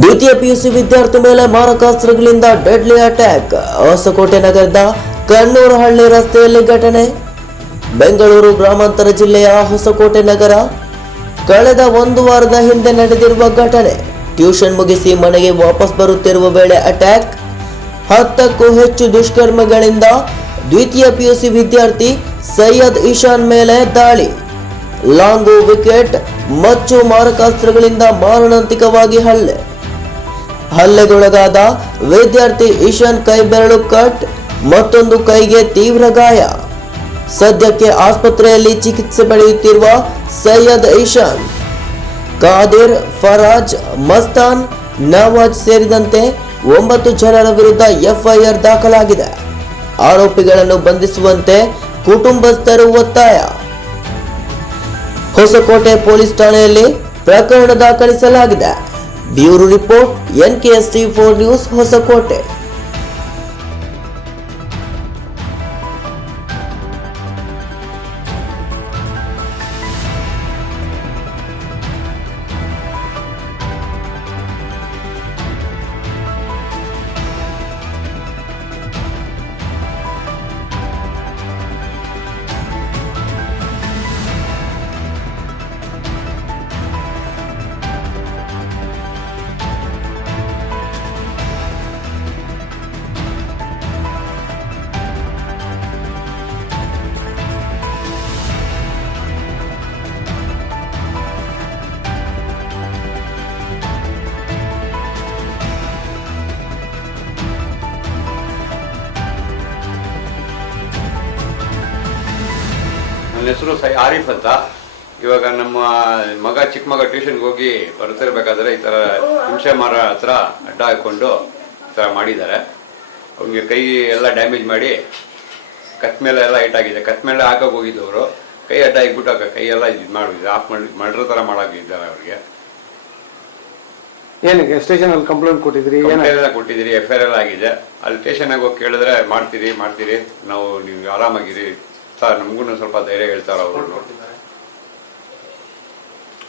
ದ್ವಿತೀಯ ಪಿಯುಸಿ ವಿದ್ಯಾರ್ಥಿ ಮೇಲೆ ಮಾರಕಾಸ್ತ್ರಗಳಿಂದ ಡೆಡ್ಲಿ ಅಟ್ಯಾಕ್. ಹೊಸಕೋಟೆ ನಗರದ ಕಣ್ಣೂರಹಳ್ಳಿ ರಸ್ತೆಯಲ್ಲಿ ಘಟನೆ. ಬೆಂಗಳೂರು ಗ್ರಾಮಾಂತರ ಜಿಲ್ಲೆಯ ಹೊಸಕೋಟೆ ನಗರ. ಕಳೆದ ಒಂದು ವಾರದ ಹಿಂದೆ ನಡೆದಿರುವ ಘಟನೆ. ಟ್ಯೂಷನ್ ಮುಗಿಸಿ ಮನೆಗೆ ವಾಪಸ್ ಬರುತ್ತಿರುವ ವೇಳೆ ಅಟ್ಯಾಕ್. 10ಕ್ಕೂ ಹೆಚ್ಚು ದುಷ್ಕರ್ಮಗಳಿಂದ ದ್ವಿತೀಯ ಪಿಯುಸಿ ವಿದ್ಯಾರ್ಥಿ ಸೈಯದ್ ಇಶಾನ್ ಮೇಲೆ ದಾಳಿ. ಲಾಂಗು, ವಿಕೆಟ್, ಮಚ್ಚು, ಮಾರಕಾಸ್ತ್ರಗಳಿಂದ ಮಾರಣಾಂತಿಕವಾಗಿ ಹಲ್ಲೆಗೊಳಗಾದ ವಿದ್ಯಾರ್ಥಿ ಇಶಾನ್ ಕೈ ಬೆರಳು ಕಟ್, ಮತ್ತೊಂದು ಕೈಗೆ ತೀವ್ರ ಗಾಯ. ಸದ್ಯಕ್ಕೆ ಆಸ್ಪತ್ರೆಯಲ್ಲಿ ಚಿಕಿತ್ಸೆ ಪಡೆಯುತ್ತಿರುವ ಸೈಯದ್ ಇಶಾನ್, ಕಾದಿರ್, ಫರಾಜ್, ಮಸ್ತಾನ್, ನವಾಜ್ ಸೇರಿದಂತೆ 9 ಜನರ ವಿರುದ್ಧ ಎಫ್ಐಆರ್ ದಾಖಲಾಗಿದೆ. ಆರೋಪಿಗಳನ್ನು ಬಂಧಿಸುವಂತೆ ಕುಟುಂಬಸ್ಥರು ಒತ್ತಾಯ. ಹೊಸಕೋಟೆ ಪೊಲೀಸ್ ಠಾಣೆಯಲ್ಲಿ ಪ್ರಕರಣ ದಾಖಲಿಸಲಾಗಿದೆ. Bureau report, NKST4 news, Hoskote. ನನ್ನ ಹೆಸರು ಆರಿಫ್ ಅಂತ. ಇವಾಗ ನಮ್ಮ ಚಿಕ್ಕ ಮಗ ಟ್ಯೂಷನ್ಗೆ ಹೋಗಿ ಬರ್ತಿರ್ಬೇಕಾದ್ರೆ ಈ ಥರ ಹುಣಸೆಮರ ಹತ್ರ ಅಡ್ಡ ಹಾಕ್ಕೊಂಡು ಈ ಥರ ಮಾಡಿದ್ದಾರೆ. ಅವ್ನಿಗೆ ಕೈ ಎಲ್ಲ ಡ್ಯಾಮೇಜ್ ಮಾಡಿ ಕತ್ ಮೇಲೆ ಎಲ್ಲ ಏಟಾಗಿದೆ. ಕತ್ ಮೇಲೆ ಹಾಕಕ್ಕೆ ಹೋಗಿದ್ದವರು ಕೈ ಅಡ್ಡ ಇಟ್ಬಿಟ್ಟು ಕೈ ಎಲ್ಲ ಇದು ಮಾಡಿದ್ರು, ಆಫ್ ಮಾಡಿ ಮರ್ಡರ್ ಥರ ಮಾಡಾಕಿದ್ದಾರೆ ಅವ್ರಿಗೆ. ಏನಕ್ಕೆ ಸ್ಟೇಷನಲ್ಲಿ ಕಂಪ್ಲೇಂಟ್ ಕೊಟ್ಟಿದ್ರಿ? ಕೊಟ್ಟಿದ್ದೀರಿ, FIR ಆಗಿದೆ. ಅಲ್ಲಿ ಸ್ಟೇಷನ್ಗೆ ಹೋಗಿ ಕೇಳಿದ್ರೆ ಮಾಡ್ತೀರಿ ನಾವು ನೀವು ಆರಾಮಾಗಿರಿ ಸರ್, ನಮಗೂ ಸ್ವಲ್ಪ ಧೈರ್ಯ ಹೇಳ್ತಾರ ಅವರು.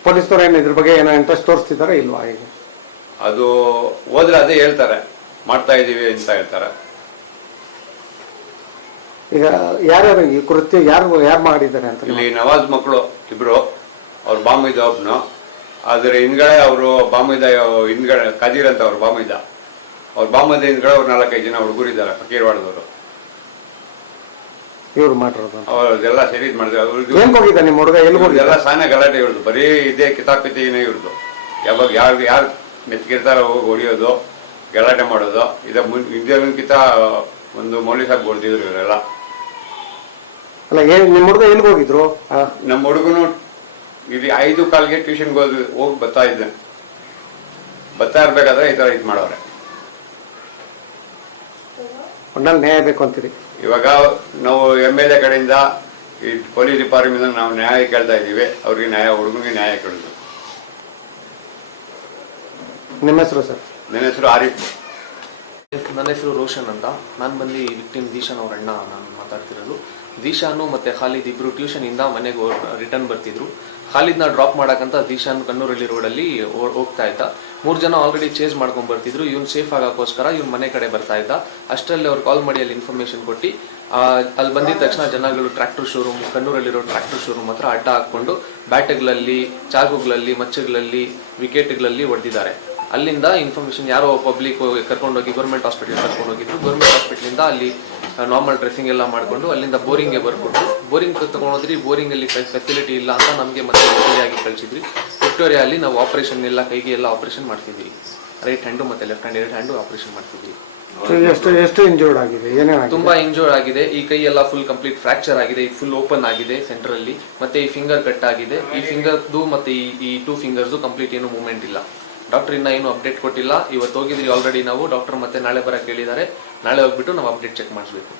ಪೊಲೀಸರು ಏನು ಇದ್ರ ಬಗ್ಗೆ ಏನೋ ಇಂಟ್ರೆಸ್ಟ್ ತೋರಿಸ್ತಿದಾರ ಇಲ್ವಾ? ಈಗ ಅದು ಹೋದ್ರೆ ಅದೇ ಹೇಳ್ತಾರೆ, ಮಾಡ್ತಾ ಇದೀವಿ ಅಂತ ಹೇಳ್ತಾರೆ. ಈಗ ಯಾರ್ಯಾರು ಈ ಕೃತ್ಯ ಯಾರು ಮಾಡಿದ್ದಾರೆ ಅಂತ? ಇಲ್ಲಿ ನವಾಜ್ ಮಕ್ಕಳು ಇಬ್ರು, ಅವ್ರ ಬಾಮಿದ ಒಬ್ನು, ಆದ್ರೆ ಹಿಂದ್ಗಡೆ ಅವರು ಬಾಮಿದ ಹಿಂದ್ಗಡೆ ಕದೀರ್ ಅಂತ ಅವ್ರ ಬಾಮಿದ, ಅವ್ರ ಬಾಮದ ಹಿಂದ್ಗಡೆ ಅವ್ರು 4-5 ಜನ ಹುಡುಗರಿದ್ದಾರೆ ಪಕೀರ್ವಾಡದವರು. ಇವ್ರು ಮಾಡಿರೋದು ಅವ್ರದೆಲ್ಲ ಸರಿ ಮಾಡಿದ್ರೆ ಹೋಗಿದ್ದ ನಿಮ್ಮ ಹುಡುಗ ಎಲ್ಲಿ ಹೋಗಿ? ಎಲ್ಲ ಸಾನ ಗಲಾಟೆ ಇವ್ರದ್ದು, ಬರೀ ಇದೇ ಕಿತಾಪಿತಿನೇ ಇವ್ರದ್ದು. ಯಾವಾಗ ಯಾರು ಮೆಚ್ಚಿರ್ತಾರ ಹೋಗಿ ಹೊಡಿಯೋದು, ಗಲಾಟೆ ಮಾಡೋದು. ಹಿಂದಿನಕಿತ ಒಂದು ಮೌಲ್ಯ ಸಾಕು ಹೊಡೆದಿದ್ರು ಇವರೆಲ್ಲ. ಅಲ್ಲ, ನಿಮ್ಮ ಹುಡುಗ ಎಲ್ಲಿ ಹೋಗಿದ್ರು? ನಮ್ಮ ಹುಡುಗನು ಇಲ್ಲಿ 5:15ಗೆ ಟ್ಯೂಷನ್ಗೆ ಹೋಗಿ ಬರ್ತಾ ಇರ್ಬೇಕಾದ್ರೆ ಈ ತರ ಇದು ಮಾಡವ್ರೆ. ಒಟ್ನಲ್ಲಿ ನ್ಯಾಯ ಬೇಕು ಅಂತೀರಿ? ಇವಾಗ ನಾವು MLA ಕಡೆಯಿಂದ ಈ ಪೊಲೀಸ್ ಡಿಪಾರ್ಟ್ಮೆಂಟ್ ನಾವು ನ್ಯಾಯ ಕೇಳ್ತಾ ಇದ್ದೀವಿ. ಅವ್ರಿಗೆ ನ್ಯಾಯ, ಹುಡುಗನಿಗೆ ನ್ಯಾಯ ಕೇಳಿದ್ರು. ನಿಮ್ಮ ಹೆಸರು ಸರ್? ನನ್ನ ಹೆಸರು ಆರಿಫ್. ನನ್ನ ಹೆಸರು ರೋಷನ್ ಅಂತ. ನಾನು ಬಂದು ವಿಕ್ಟಿಮ್ ದೀಶಾನ್ ಅವ್ರ ಅಣ್ಣ ನಾನು ಮಾತಾಡ್ತಿರೋದು. ದೀಶಾನು ಮತ್ತು ಖಾಲಿದ್ ಇಬ್ಬರು ಟ್ಯೂಷನಿಂದ ಮನೆಗೆ ರಿಟರ್ನ್ ಬರ್ತಿದ್ರು. ಖಾಲಿದ್ನ ಡ್ರಾಪ್ ಮಾಡೋಕ್ಕಂತ ದೀಶಾನ್ ಕಣ್ಣೂರಲ್ಲಿ ರೋಡಲ್ಲಿ ಹೋಗ್ತಾ ಇದ್ದ. 3 ಜನ ಆಲ್ರೆಡಿ ಚೇಸ್ ಮಾಡ್ಕೊಂಡು ಬರ್ತಿದ್ರು. ಇವ್ನು ಸೇಫ್ ಆಗೋಕ್ಕೋಸ್ಕರ ಇವ್ನು ಮನೆ ಕಡೆ ಬರ್ತಾ ಇದ್ದ. ಅಷ್ಟರಲ್ಲಿ ಅವ್ರು ಕಾಲ್ ಮಾಡಿ ಅಲ್ಲಿ ಇನ್ಫಾರ್ಮೇಶನ್ ಕೊಟ್ಟು ಅಲ್ಲಿ ಬಂದಿದ ತಕ್ಷಣ ಜನಗಳು ಟ್ರ್ಯಾಕ್ಟರ್ ಶೋರೂಮ್, ಕಣ್ಣೂರಲ್ಲಿರೋ ಟ್ರ್ಯಾಕ್ಟರ್ ಶೋರೂಮ್ ಹತ್ರ ಅಡ್ಡ ಹಾಕ್ಕೊಂಡು ಬ್ಯಾಟ್ಗಳಲ್ಲಿ, ಚಾಕುಗಳಲ್ಲಿ, ಮಚ್ಚಗಳಲ್ಲಿ, ವಿಕೆಟ್ಗಳಲ್ಲಿ ಹೊಡೆದಿದ್ದಾರೆ. ಅಲ್ಲಿಂದ ಇನ್ಫಾರ್ಮೇಶನ್ ಯಾರೋ ಪಬ್ಲಿಕ್ ಕರ್ಕೊಂಡೋಗಿ ಗೌರ್ಮೆಂಟ್ ಹಾಸ್ಪಿಟಲ್ ಕರ್ಕೊಂಡೋಗಿದ್ರು. ಗೌರ್ಮೆಂಟ್ ಹಾಸ್ಪಿಟಲಿಂದ ಅಲ್ಲಿ ನಾರ್ಮಲ್ ಡ್ರೆಸ್ಸಿಂಗ್ ಎಲ್ಲ ಮಾಡಿಕೊಂಡು ಅಲ್ಲಿಂದ ಬೋರಿಂಗ್ಗೆ ಬರ್ಕೊಟ್ಟು ಬೋರಿಂಗ್ ತಗೊಂಡೋದ್ರಿ. ಬೋರಿಂಗಲ್ಲಿ ಫೆಸಿಲಿಟಿ ಇಲ್ಲ ಅಂತ ನಮಗೆ ಮತ್ತೆ ವಿಕ್ಟೋರಿಯಾಗಿ ಕಳಿಸಿದ್ರಿ. ವಿಕ್ಟೋರಿಯಲ್ಲಿ ನಾವು ಆಪರೇಷನ್ ಎಲ್ಲ ಕೈಗೆ ಎಲ್ಲ ಆಪರೇಷನ್ ಮಾಡ್ತಿದ್ವಿ. ರೈಟ್ ಹ್ಯಾಂಡು ಮತ್ತು ಲೆಫ್ಟ್ ಹ್ಯಾಂಡ್ 2 ಹ್ಯಾಂಡು ಆಪರೇಷನ್ ಮಾಡ್ತಿದ್ವಿ. ಎಷ್ಟು ಇಂಜೂರ್ಡ್ ಆಗಿದೆ? ತುಂಬಾ ಇಂಜೂರ್ಡ್ ಆಗಿದೆ. ಈ ಕೈ ಎಲ್ಲ ಫುಲ್ ಕಂಪ್ಲೀಟ್ ಫ್ರಾಕ್ಚರ್ ಆಗಿದೆ. ಈ ಫುಲ್ ಓಪನ್ ಆಗಿದೆ ಸೆಂಟರ್ ಅಲ್ಲಿ. ಮತ್ತೆ ಈ ಫಿಂಗರ್ ಕಟ್ ಆಗಿದೆ. ಈ ಫಿಂಗರ್ದು ಮತ್ತೆ ಈ 2 ಫಿಂಗರ್ಸ್ ಕಂಪ್ಲೀಟ್ ಏನು ಮೂವ್ಮೆಂಟ್ ಇಲ್ಲ. ಡಾಕ್ಟರ್ ಇನ್ನ ಏನು ಅಪ್ಡೇಟ್ ಕೊಟ್ಟಿಲ್ಲ. ಇವತ್ತು ಹೋಗಿದ್ರಿ ಆಲ್ರೆಡಿ ನಾವು. ಡಾಕ್ಟರ್ ಮತ್ತೆ ನಾಳೆ ಬರಕ್ಕೆ ಹೇಳಿದ್ದಾರೆ. ನಾಳೆ ಹೋಗ್ಬಿಟ್ಟು ನಾವು ಅಪ್ಡೇಟ್ ಚೆಕ್ ಮಾಡಿಸ್ಬೇಕು.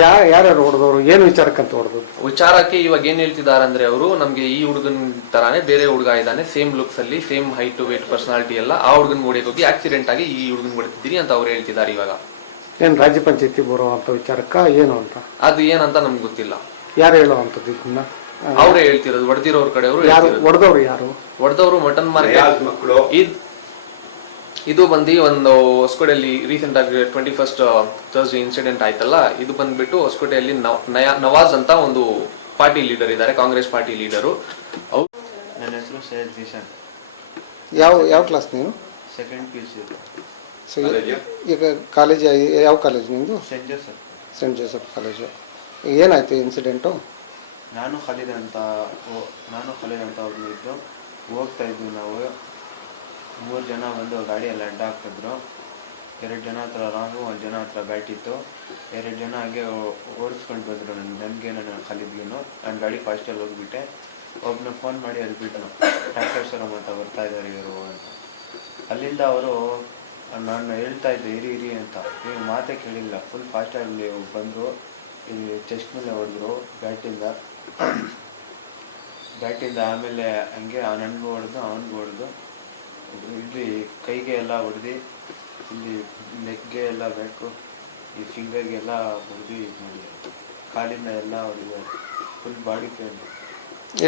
ಯಾರ್ಯಾರು ಹೊಡೆದವರು? ಏನು ವಿಚಾರಕ್ಕಂತ ಹೊಡೆದು? ವಿಚಾರಕ್ಕೆ ಇವಾಗ ಏನ್ ಹೇಳ್ತಿದ್ದಾರೆ ಅಂದ್ರೆ ಅವರು, ನಮ್ಗೆ ಈ ಹುಡುಗನ್ ತರಾನೇ ಬೇರೆ ಹುಡುಗ ಇದ್ದಾನೆ, ಸೇಮ್ ಲುಕ್ಸ್ ಅಲ್ಲಿ, ಸೇಮ್ ಹೈಟ್ ವೇಟ್ ಪರ್ಸನಾಲಿಟಿ ಎಲ್ಲ, ಆ ಹುಡುಗನ್ ಹೊಡಿಯೋಕೆ ಹೋಗಿ ಆಕ್ಸಿಡೆಂಟ್ ಆಗಿ ಈ ಹುಡುಗನ್ ಹೊಡಿತಿದ್ದೀರಿ ಅಂತ ಅವ್ರು ಹೇಳ್ತಿದ್ದಾರೆ. ಇವಾಗ ಏನ್ ರಾಜ್ಯ ಪಂಚಾಯತಿ ಬರುವಂತ ವಿಚಾರಕ್ಕ ಏನು ಅಂತ? ಅದು ಏನಂತ ನಮ್ಗೆ ಗೊತ್ತಿಲ್ಲ. ಯಾರು ಹೇಳುವಂತದ್ದು ಇದನ್ನ? ಅವರೇ ಹೇಳ್ತಿರೋದು, ಹೊಡೆದಿರೋರ್ ಕಡೆ ಅವರು. ಹೊಡೆದವ್ರು ಯಾರು? ಹೊಡೆದವರು ಮಟನ್ ಮಾರ್ಕೆಟ್ ಮಕ್ಕಳು. ಇದು ಬಂದು ಒಂದು ಹೊಸಕೋಟೆಯಲ್ಲಿ ರೀಸೆಂಟ್ ಆಗಿ 21st ಥರ್ಸ್ಡೇ ಇನ್ಸಿಡೆಂಟ್ ಆಯ್ತಲ್ಲ, ಇದು ಬಂದ್ಬಿಟ್ಟು ಹೊಸಕೋಟೆಯಲ್ಲಿ ನವಾಜ್ ಅಂತ ಒಂದು ಪಾರ್ಟಿ ಲೀಡರ್ ಇದ್ದಾರೆ, ಕಾಂಗ್ರೆಸ್ ಪಾರ್ಟಿ ಲೀಡರು. ನನ್ನ ಹೆಸರು ಸೈಯದ್ ಜಿಶಾನ್. ಯಾವ ಕ್ಲಾಸ್ ನೀನು? Second PUC. ಸೊ ಈಗ ಕಾಲೇಜ್ ಯಾವ ಕಾಲೇಜ್ ನಿಮ್ಮದು? Saint Joseph. Saint Joseph college. ಏನಾಯ್ತು ಇನ್ಸಿಡೆಂಟು? ನಾನು ಖಾಲಿದ್ ಅಂತ ಒಬ್ಬನು ಇದ್ದು ಹೋಗ್ತಾ ಇದ್ವಿ ನಾವು. 3 ಜನ ಬಂದು ಗಾಡಿಯಲ್ಲಿ ಅಡ್ಡ ಹಾಕಿದ್ರು. 2 ಜನ ಹತ್ರ ರಾಂಗು, 1 ಜನ ಹತ್ರ ಬ್ಯಾಟ್ ಇತ್ತು. 2 ಜನ ಹಾಗೆ ಓಡಿಸ್ಕೊಂಡು ಬಂದರು ನನಗೆ ನನ್ನ ಖಾಲಿದ್ಗೇನು. ನಾನು ಗಾಡಿ ಫಾಸ್ಟಲ್ಲಿ ಹೋಗ್ಬಿಟ್ಟೆ. ಒಬ್ಬನ ಫೋನ್ ಮಾಡಿ ಅಲ್ಲಿ ಬಿಟ್ಟನು, ಟ್ರ್ಯಾಕ್ಟರ್ ಶೋರೂಮ್ ಅಂತ ಬರ್ತಾ ಇದ್ದಾರೆ ಇವರು ಅಂತ. ಅಲ್ಲಿಂದ ಅವರು ನಾನು ಹೇಳ್ತಾ ಇದ್ದೆ ಇರಿ ಅಂತ, ನೀವು ಮಾತೇ ಕೇಳಿಲ್ಲ. ಫುಲ್ ಫಾಸ್ಟಲ್ಲಿ ಬಂದರು, ಇಲ್ಲಿ ಚೆಸ್ಟ್ ಮೇಲೆ ಹೊಡೆದ್ರು ಬ್ಯಾಟಿಂದ. ಆಮೇಲೆ ಹಂಗೆ ನನಗೂ ಹೊಡೆದು ಅವನಿಗೂ ಹೊಡೆದು, ಇಲ್ಲಿ ಕೈಗೆ ಎಲ್ಲ ಹೊಡೆದು, ಇಲ್ಲಿ ನೆಕ್ಗೆ ಎಲ್ಲ ಬೇಕು, ಈ ಫಿಂಗರ್ಗೆಲ್ಲ ಹೊಡೆದು ಇದು ಮಾಡಿ, ಕಾಲಿಂದ ಎಲ್ಲ ಹೊಡೆದು ಫುಲ್ ಬಾಡಿ ಪೇನ್.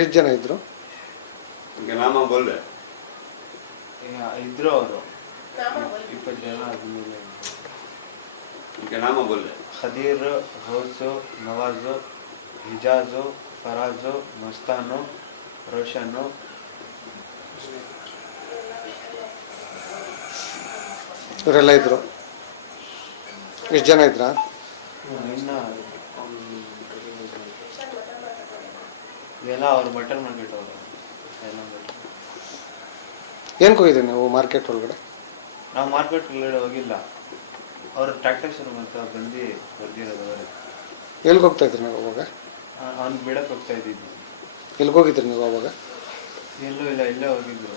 ಎಷ್ಟು ಜನ ಇದ್ರು? ಇದ್ರು ಅವರು 20 ಜನ. ಆದ್ಮೇಲೆ ಖದೀರ್, ರೋಸು, ನವಾಜು, ಹಿಜಾಜು, ಫರಾಜು, ಮಸ್ತಾನು, ರೋಷನ್ನು, ಇವರೆಲ್ಲ ಇದ್ರು. ಎಷ್ಟು ಜನ ಇದ್ರಾ? ಇನ್ನು ಎಲ್ಲ ಅವ್ರು ಬಟರ್ ಮಾರ್ಕೆಟ್ ಅವರು ಎಲ್ಲ. ಏನಕ್ಕೆ ಹೋಗಿದ್ದೀರಿ ನೀವು ಮಾರ್ಕೆಟ್ ಒಳಗಡೆ? ನಾವು ಮಾರ್ಕೆಟ್ ಒಳಗಡೆ ಹೋಗಿಲ್ಲ, ಅವರು ಟ್ರ್ಯಾಕ್ಟರ್ ಶೋರೂಮ್ ಅಂತ ಬಂದು ಬರ್ದಿರೋದು ಅವರು. ಎಲ್ಲಿಗೆ ಹೋಗ್ತಾ ಇದ್ರಿ ನೀವು ಅವಾಗ? ಅವ್ನಿಗೆ ಬಿಡಕ್ಕೆ ಹೋಗ್ತಾ ಇದ್ದಿದ್ದು. ಎಲ್ಲಿಗೆ ಹೋಗಿದ್ರಿ ನೀವು ಅವಾಗ? ಎಲ್ಲೂ ಇಲ್ಲ, ಇಲ್ಲೇ ಹೋಗಿದ್ರು.